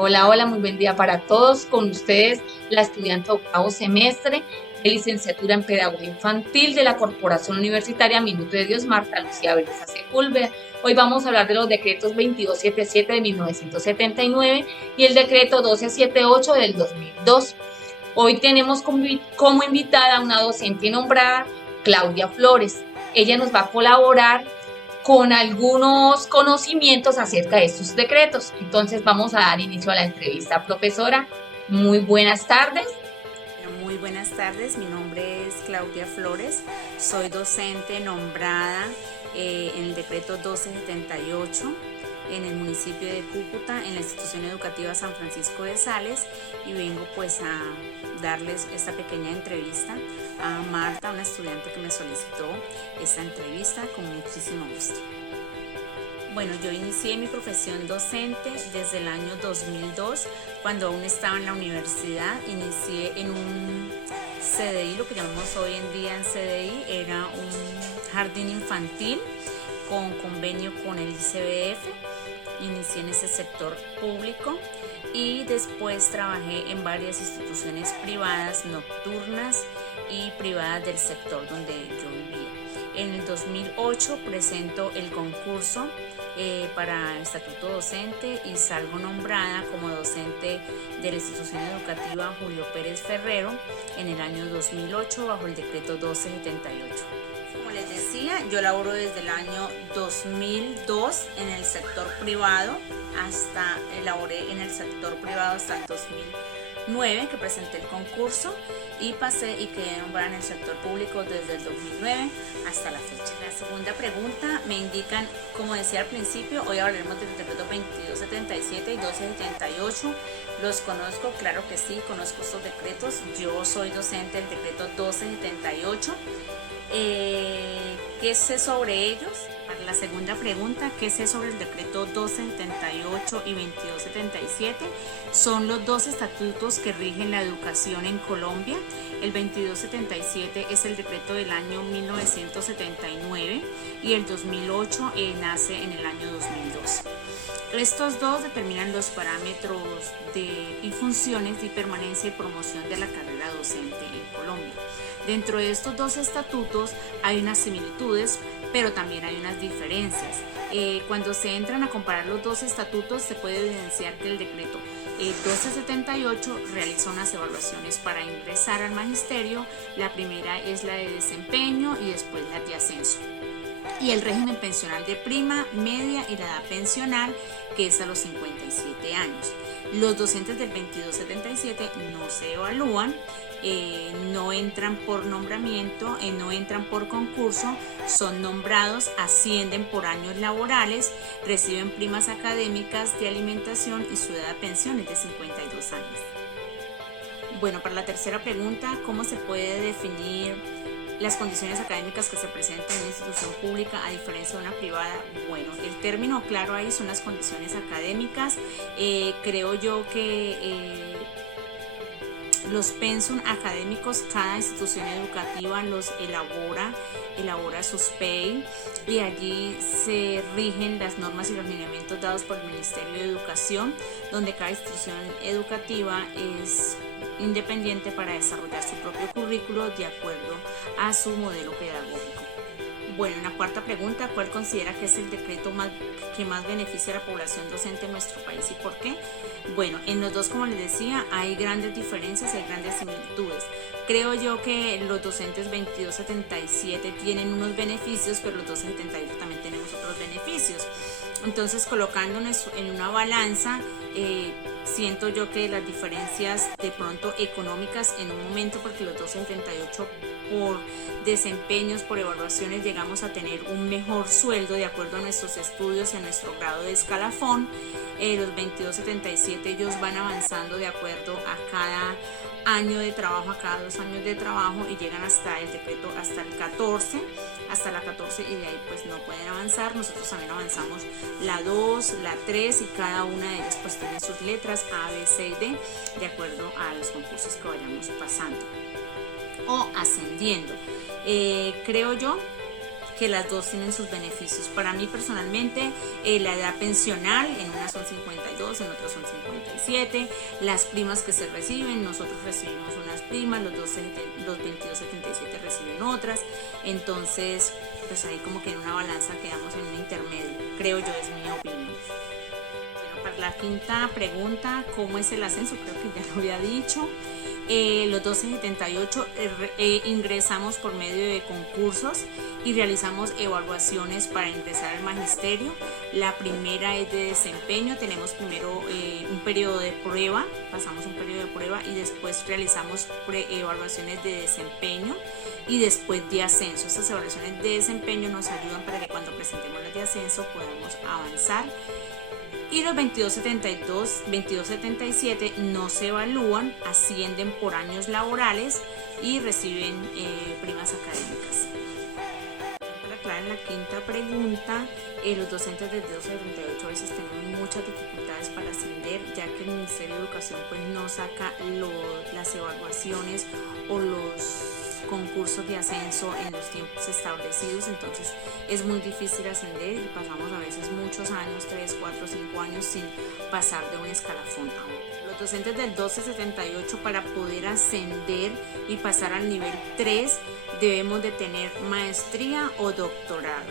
Hola, hola, muy buen día para todos. Con ustedes, la estudiante de octavo semestre de licenciatura en Pedagogía Infantil de la Corporación Universitaria Minuto de Dios, Marta Lucía Vélez Sepúlveda. Hoy vamos a hablar de los decretos 2277 de 1979 y el decreto 1278 del 2002. Hoy tenemos como invitada a una docente nombrada, Claudia Flores. Ella nos va a colaborar con algunos conocimientos acerca de estos decretos. Entonces vamos a dar inicio a la entrevista. Profesora, muy buenas tardes. Muy buenas tardes, mi nombre es Claudia Flores, soy docente nombrada en el decreto 1278 en el municipio de Cúcuta, en la institución educativa San Francisco de Sales, y vengo pues a darles esta pequeña entrevista a Marta, una estudiante que me solicitó esta entrevista con muchísimo gusto. Bueno, yo inicié mi profesión docente desde el año 2002, cuando aún estaba en la universidad. Inicié en un CDI, lo que llamamos hoy en día en CDI, era un jardín infantil con convenio con el ICBF. Inicié en ese sector público y después trabajé en varias instituciones privadas nocturnas y privadas del sector donde yo vivía. En el 2008 presento el concurso para el estatuto docente y salgo nombrada como docente de la institución educativa Julio Pérez Ferrero en el año 2008 bajo el decreto 1278. Como les decía, yo laboro desde el año 2002 en el sector privado, laboré en el sector privado hasta el 2009, que presenté el concurso, y pasé y quedé nombrada en el sector público desde el 2009 hasta la fecha. La segunda pregunta me indican, como decía al principio, hoy hablaremos del decreto 2277 y 1278. ¿Los conozco? Claro que sí, conozco estos decretos. Yo soy docente del decreto 1278. ¿Qué sé sobre ellos? Para la segunda pregunta, ¿qué sé sobre el decreto 1278 y 2277? Son los dos estatutos que rigen la educación en Colombia. El 2277 es el decreto del año 1979 y el 2008 nace en el año 2002. Estos dos determinan los parámetros y funciones de permanencia y promoción de la carrera docente en Colombia. Dentro de estos dos estatutos hay unas similitudes, pero también hay unas diferencias. Cuando se entran a comparar los dos estatutos, se puede evidenciar que el decreto 1278 realiza unas evaluaciones para ingresar al magisterio. La primera es la de desempeño y después la de ascenso. Y el régimen pensional de prima, media y la edad pensional, que es a los 57 años. Los docentes del 2277 no se evalúan, no entran por nombramiento, no entran por concurso, son nombrados, ascienden por años laborales, reciben primas académicas de alimentación y su edad de pensión es de 52 años. Bueno, para la tercera pregunta, ¿cómo se puede definir las condiciones académicas que se presentan en una institución pública a diferencia de una privada? Bueno, el término claro ahí son las condiciones académicas. Creo yo que los pensum académicos, cada institución educativa los elabora sus PEI, y allí se rigen las normas y los lineamientos dados por el Ministerio de Educación, donde cada institución educativa es independiente para desarrollar su propio currículo de acuerdo a su modelo pedagógico. Bueno, en la cuarta pregunta, ¿cuál considera que es el decreto que más beneficia a la población docente en nuestro país y por qué? Bueno, en los dos, como les decía, hay grandes diferencias y hay grandes similitudes. Creo yo que los docentes 2277 tienen unos beneficios, pero los 1278 también tenemos otros beneficios. Entonces, colocándonos en una balanza, siento yo que las diferencias de pronto económicas en un momento, porque los 278 por desempeños, por evaluaciones, llegamos a tener un mejor sueldo de acuerdo a nuestros estudios y a nuestro grado de escalafón. Los 2277 ellos van avanzando de acuerdo a cada año de trabajo, a cada 2 años de trabajo, y llegan hasta el decreto, hasta el 14, hasta la 14, y de ahí pues no pueden avanzar. Nosotros también avanzamos la 2, la 3, y cada una de ellas pues tiene sus letras A, B, C y D de acuerdo a los concursos que vayamos pasando o ascendiendo. Creo yo que las dos tienen sus beneficios. Para mí personalmente, la edad pensional, en unas son 52, en otras son 57, las primas que se reciben, nosotros recibimos unas primas, los 2277 reciben otras, entonces pues ahí como que en una balanza quedamos en un intermedio, creo yo, es mi opinión. Bueno, para la quinta pregunta, ¿cómo es el ascenso? Creo que ya lo había dicho. Los 1278 ingresamos por medio de concursos y realizamos evaluaciones para ingresar al magisterio. La primera es de desempeño, tenemos primero un periodo de prueba, pasamos un periodo de prueba y después realizamos evaluaciones de desempeño y después de ascenso. Estas evaluaciones de desempeño nos ayudan para que cuando presentemos las de ascenso podamos avanzar. Y los 2272, 2277 no se evalúan, ascienden por años laborales y reciben primas académicas. Para aclarar en la quinta pregunta, los docentes del 1278 a veces tenemos muchas dificultades para ascender, ya que el Ministerio de Educación pues no saca las evaluaciones o los concursos de ascenso en los tiempos establecidos, entonces es muy difícil ascender y pasamos a veces muchos años, 3, 4, 5 años sin pasar de un escalafón a otro. Los docentes del 1278 para poder ascender y pasar al nivel 3 debemos de tener maestría o doctorado.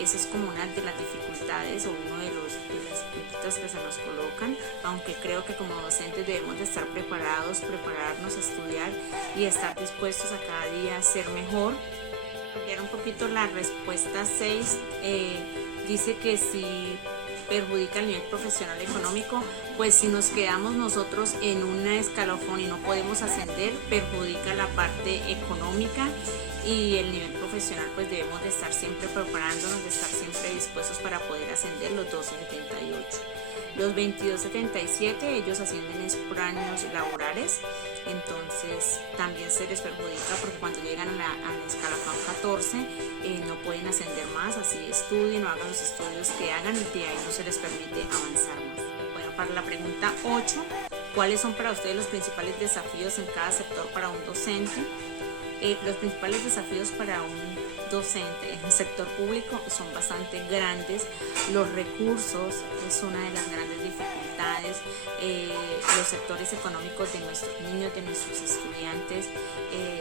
Esa es como una de las dificultades o uno de las puntitas que se nos colocan, aunque creo que como docentes debemos de estar preparados, prepararnos a estudiar y estar dispuestos a cada día a ser mejor. Cambiar un poquito la respuesta 6, dice que si perjudica el nivel profesional económico, pues si nos quedamos nosotros en un escalafón y no podemos ascender, perjudica la parte económica y el nivel profesional, pues debemos de estar siempre preparándonos, de estar siempre dispuestos para poder ascender los 1278. Los 2277 ellos ascienden es por años laborales, entonces también se les perjudica porque cuando llegan al escalafón 14 no pueden ascender más, así estudien o hagan los estudios que hagan y de ahí no se les permite avanzar más. Bueno, para la pregunta 8, ¿cuáles son para ustedes los principales desafíos en cada sector para un docente? Los principales desafíos para un docente en el sector público son bastante grandes. Los recursos es una de las grandes dificultades. Los sectores económicos de nuestros niños, de nuestros estudiantes,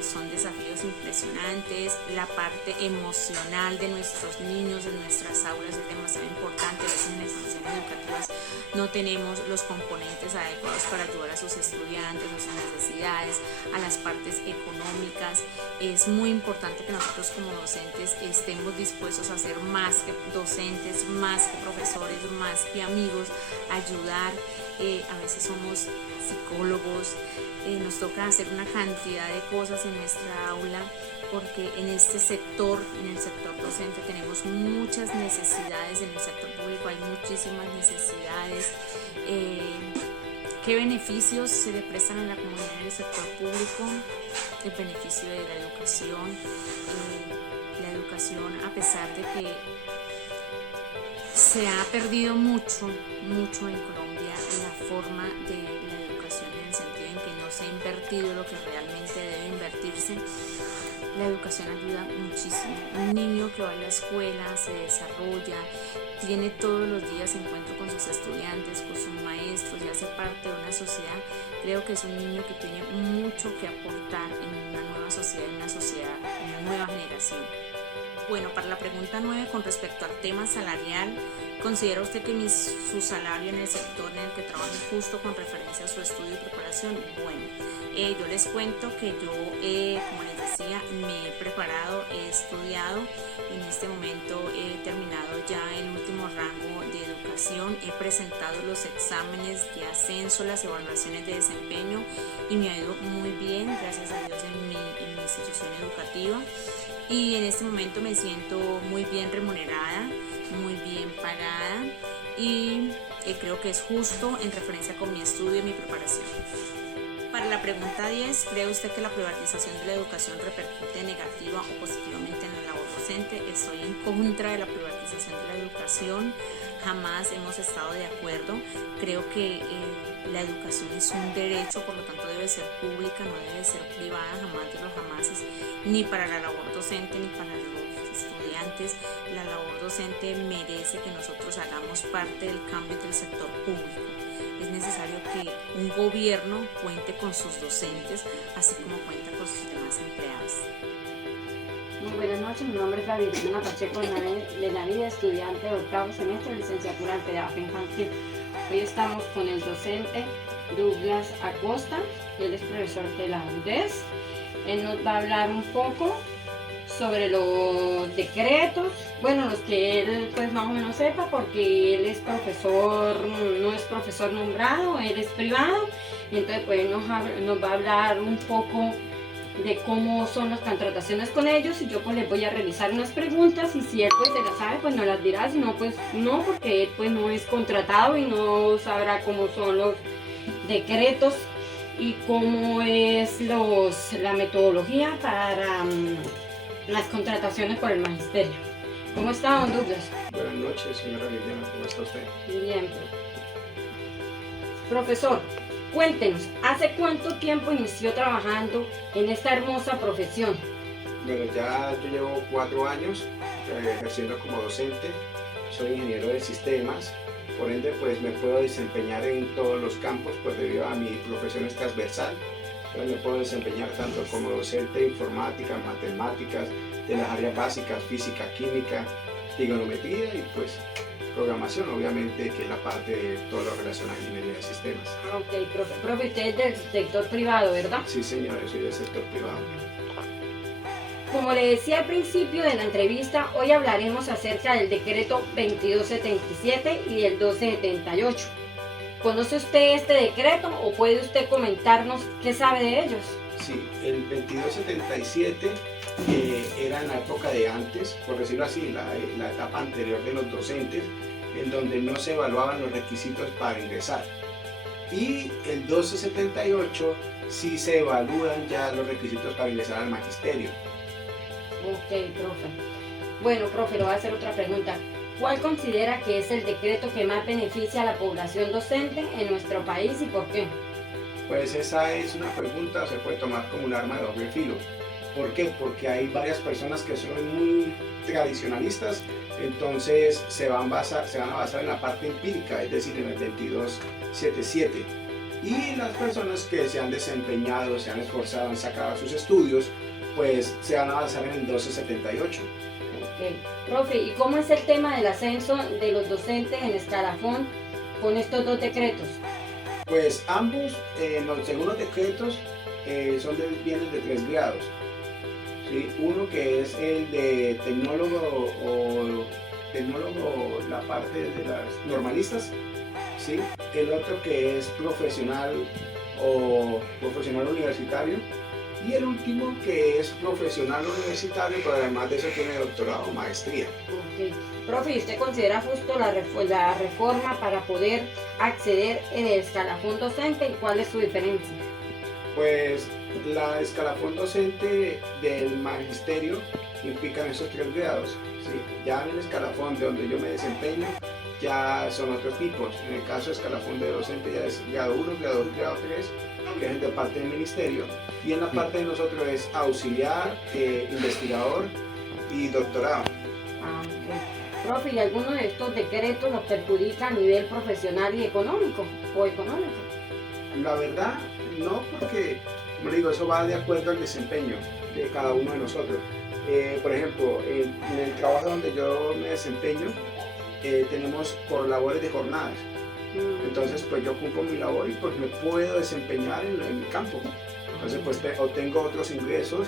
son desafíos impresionantes. La parte emocional de nuestros niños en nuestras aulas es demasiado importante. A veces en las instituciones educativas no tenemos los componentes adecuados para ayudar a sus estudiantes, a sus necesidades, a las partes económicas. Es muy importante que nosotros como docentes estemos dispuestos a ser más que docentes, más que profesores, más que amigos, ayudar. A veces somos psicólogos, nos toca hacer una cantidad de cosas en nuestra aula porque en este sector, en el sector docente, tenemos muchas necesidades. En el sector público hay muchísimas necesidades. ¿Qué beneficios se le prestan a la comunidad en el sector público? El beneficio de la educación. La educación, a pesar de que se ha perdido mucho en Colombia la forma de la educación, en el sentido en que no se ha invertido lo que realmente debe invertirse. La educación ayuda muchísimo. Un niño que va a la escuela se desarrolla, tiene todos los días encuentro con sus estudiantes, con sus maestros y hace parte de una sociedad. Creo que es un niño que tiene mucho que aportar en una nueva sociedad, en una nueva generación. Bueno, para la pregunta 9, con respecto al tema salarial, ¿considera usted que su salario en el sector en el que trabaja es justo con referencia a su estudio y preparación? Bueno, yo les cuento que yo, como les decía, me he preparado, he estudiado. En este momento he terminado ya el último rango de educación, he presentado los exámenes de ascenso, las evaluaciones de desempeño y me ha ido muy bien, gracias a Dios, en mi institución educativa. Y en este momento me siento muy bien remunerada, muy bien pagada y creo que es justo en referencia con mi estudio y mi preparación. Para la pregunta 10, ¿cree usted que la privatización de la educación repercute negativa o positivamente en la labor docente? Estoy en contra de la privatización de la educación, jamás hemos estado de acuerdo. Creo que la educación es un derecho, por lo tanto debe ser pública, no debe ser privada, jamás de los jamases, ni para la labor docente ni para estudiantes, la labor docente merece que nosotros hagamos parte del cambio del sector público. Es necesario que un gobierno cuente con sus docentes, así como cuenta con sus demás empleados. Muy buenas noches, mi nombre es Gabriela Pacheco Lenavide, estudiante de octavo semestre de licenciatura en Pedagogía Infantil. Hoy estamos con el docente Douglas Acosta, él es profesor de la UDES. Él nos va a hablar un poco sobre los decretos, bueno, los que él pues más o menos sepa, porque él es profesor, no es profesor nombrado, él es privado, y entonces pues nos va a hablar un poco de cómo son las contrataciones con ellos, y yo pues les voy a realizar unas preguntas, y si él pues se las sabe pues nos las dirá, si no pues no, porque él pues no es contratado y no sabrá cómo son los decretos y cómo es la metodología para las contrataciones por el magisterio. ¿Cómo está, don Douglas? Buenas noches, señora Liliana, ¿cómo está usted? Bien. Profesor, cuéntenos, ¿hace cuánto tiempo inició trabajando en esta hermosa profesión? Bueno, ya yo llevo 4 años ejerciendo como docente, soy ingeniero de sistemas, por ende pues me puedo desempeñar en todos los campos, pues debido a mi profesión es transversal. Entonces me puedo desempeñar tanto como docente de informática, matemáticas, de las áreas básicas, física, química, trigonometría y pues programación, obviamente, que es la parte de todo lo relacionado a ingeniería de sistemas. Ok, profe, usted es del sector privado, ¿verdad? Sí, señores, soy del sector privado. Como le decía al principio de la entrevista, hoy hablaremos acerca del decreto 2277 y el 1278. ¿Conoce usted este decreto o puede usted comentarnos qué sabe de ellos? Sí, el 2277 era en la época de antes, por decirlo así, la etapa anterior de los docentes, en donde no se evaluaban los requisitos para ingresar. Y el 1278 sí se evalúan ya los requisitos para ingresar al magisterio. Ok, profe. Bueno, profe, le voy a hacer otra pregunta. ¿Cuál considera que es el decreto que más beneficia a la población docente en nuestro país y por qué? Pues esa es una pregunta, se puede tomar como un arma de doble filo. ¿Por qué? Porque hay varias personas que son muy tradicionalistas, entonces se van a basar en la parte empírica, es decir, en el 2277. Y las personas que se han desempeñado, se han esforzado, han sacado sus estudios, pues se van a basar en el 1278. Ok. Profe, ¿y cómo es el tema del ascenso de los docentes en escalafón con estos dos decretos? Pues ambos, según los decretos, vienen de 3 grados. ¿Sí? Uno que es el de tecnólogo la parte de las normalistas, ¿sí? El otro que es profesional o profesional universitario, y el último que es profesional universitario, pero además de eso tiene doctorado o maestría. Ok. Profe, ¿y usted considera justo la reforma para poder acceder en el escalafón docente y cuál es su diferencia? Pues la escalafón docente del magisterio implican esos 3 grados. ¿Sí? Ya en el escalafón de donde yo me desempeño ya son otros tipos. En el caso de escalafón de docente ya es grado 1, grado 2, grado 3, que es el de parte del ministerio. Y en la parte de nosotros es auxiliar, investigador y doctorado. Ah, ok. Profe, ¿y alguno de estos decretos nos perjudica a nivel profesional y económico o económico? La verdad, no, porque, como le digo, eso va de acuerdo al desempeño de cada uno de nosotros. Por ejemplo, en el trabajo donde yo me desempeño, tenemos por labores de jornadas. Entonces, pues yo cumplo mi labor y pues me puedo desempeñar en mi campo. Entonces, pues obtengo otros ingresos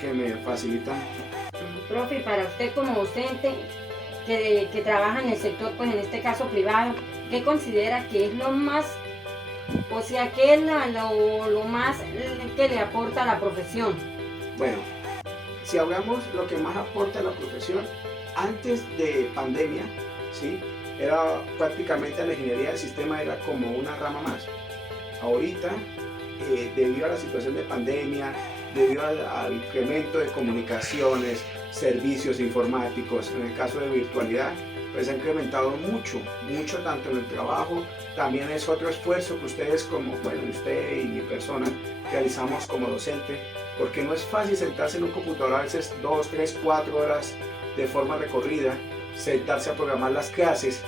que me facilitan. Profe, para usted como docente que trabaja en el sector, pues en este caso privado, ¿qué considera que es lo más, o sea, qué es lo más que le aporta a la profesión? Bueno, si hablamos lo que más aporta a la profesión, antes de pandemia, ¿sí? Era prácticamente la ingeniería del sistema era como una rama más. Ahorita, debido a la situación de pandemia, debido al incremento de comunicaciones, servicios informáticos, en el caso de virtualidad, pues ha incrementado mucho tanto en el trabajo. También es otro esfuerzo que ustedes como, bueno, usted y mi persona realizamos como docente, porque no es fácil sentarse en un computador a veces 2, 3, 4 horas de forma recorrida, sentarse a programar las clases.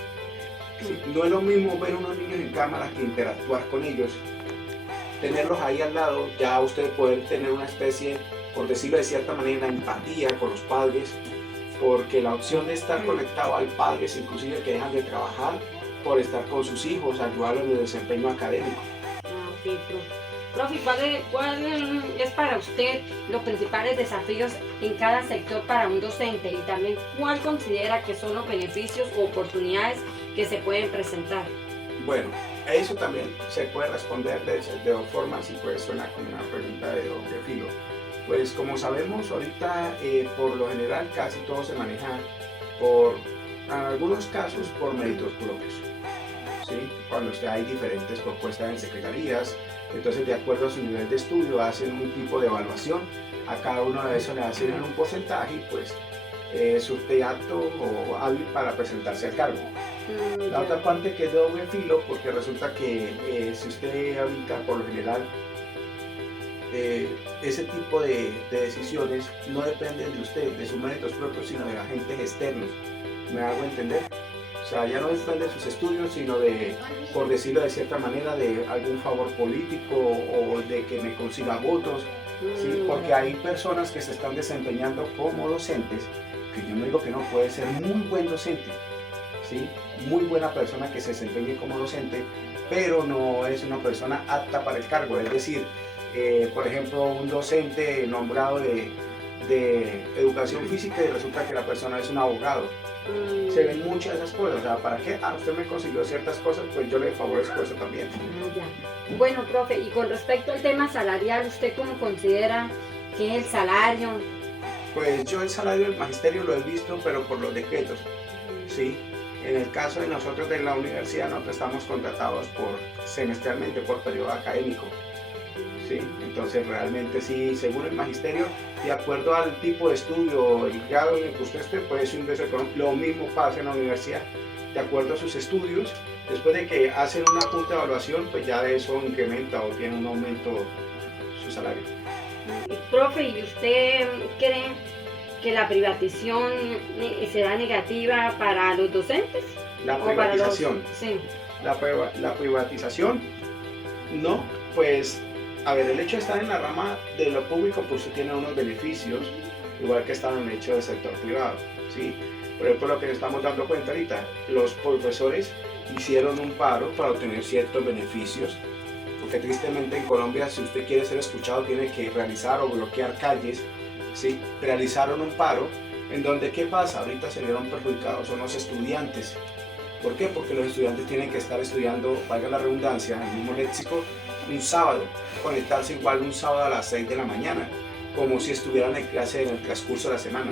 Sí, no es lo mismo ver unos niños en cámara que interactuar con ellos, tenerlos ahí al lado, ya usted poder tener una especie, por decirlo de cierta manera, empatía con los padres, porque la opción de estar conectado al padre es inclusive que dejan de trabajar por estar con sus hijos, ayudarlos en el desempeño académico. Ok, profe, ¿cuál es para usted los principales desafíos en cada sector para un docente? Y también, ¿cuál considera que son los beneficios o oportunidades que se pueden presentar? Bueno, eso también se puede responder de dos formas y puede sonar como una pregunta de doble filo. Pues como sabemos ahorita, por lo general casi todo se maneja en algunos casos por méritos propios. ¿Sí? Cuando hay diferentes propuestas en secretarías, entonces de acuerdo a su nivel de estudio hacen un tipo de evaluación, a cada uno de esos le asignan un porcentaje y pues es usted apto o hábil para presentarse al cargo. La otra parte que es de doble filo, porque resulta que si usted ahorita por lo general ese tipo de decisiones no dependen de usted, de sus méritos propios, sino de agentes externos. ¿Me hago entender? O sea, ya no depende de sus estudios, sino de, por decirlo de cierta manera, de algún favor político o de que me consiga votos, ¿sí? Porque hay personas que se están desempeñando como docentes, que yo no digo que no, puede ser muy buen docente, ¿sí? Muy buena persona que se desempeñe como docente, pero no es una persona apta para el cargo. Es decir, por ejemplo, un docente nombrado de educación física y resulta que la persona es un abogado. Se ven muchas de esas cosas. O sea, ¿para qué? Usted me consiguió ciertas cosas, pues yo le favorezco eso también. Ya. Bueno, profe, y con respecto al tema salarial, ¿usted cómo considera que es el salario? Pues yo el salario del magisterio lo he visto, pero por los decretos, ¿sí? En el caso de nosotros de la universidad, nosotros estamos contratados semestralmente por periodo académico. Sí, entonces realmente sí, según el magisterio, de acuerdo al tipo de estudio, el grado en el que usted esté, puede ser un ingreso económico. Lo mismo pasa en la universidad, de acuerdo a sus estudios, después de que hacen una junta de evaluación, pues ya de eso incrementa o tiene un aumento su salario. Profe, ¿y usted cree que la privatización será negativa para los docentes? La privatización. Sí. La privatización, no, pues... A ver, el hecho de estar en la rama de lo público, pues tiene unos beneficios, igual que estar en el hecho del sector privado, ¿sí? Por ejemplo, lo que nos estamos dando cuenta ahorita, los profesores hicieron un paro para obtener ciertos beneficios, porque tristemente en Colombia, si usted quiere ser escuchado, tiene que realizar o bloquear calles, ¿sí? Realizaron un paro, en donde, ¿qué pasa? Ahorita se vieron perjudicados, son los estudiantes. ¿Por qué? Porque los estudiantes tienen que estar estudiando, valga la redundancia, el mismo léxico, un sábado, conectarse igual un sábado a las 6 de la mañana, como si estuvieran en clase en el transcurso de la semana.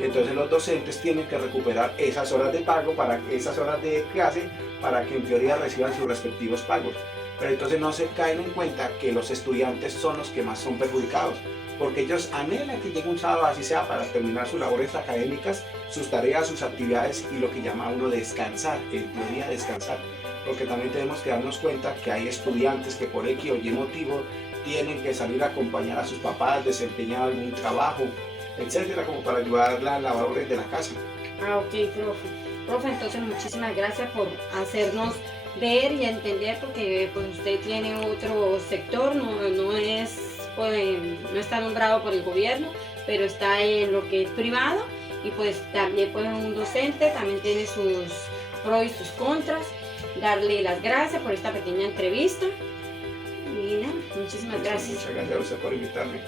Entonces los docentes tienen que recuperar esas horas de pago, esas horas de clase, para que en teoría reciban sus respectivos pagos. Pero entonces no se caen en cuenta que los estudiantes son los que más son perjudicados, porque ellos anhelan que llegue un sábado, así sea, para terminar sus labores académicas, sus tareas, sus actividades y lo que llama uno descansar, en teoría descansar. Porque también tenemos que darnos cuenta que hay estudiantes que por X o Y motivo tienen que salir a acompañar a sus papás, desempeñar algún trabajo, etcétera, como para ayudar a las labores de la casa. Ok, profe. Profe, entonces muchísimas gracias por hacernos ver y entender, porque pues usted tiene otro sector, no está nombrado por el gobierno, pero está en lo que es privado, y pues también pues un docente también tiene sus pros y sus contras. Darle las gracias por esta pequeña entrevista y nada, muchísimas gracias. Muchas gracias a usted por invitarme.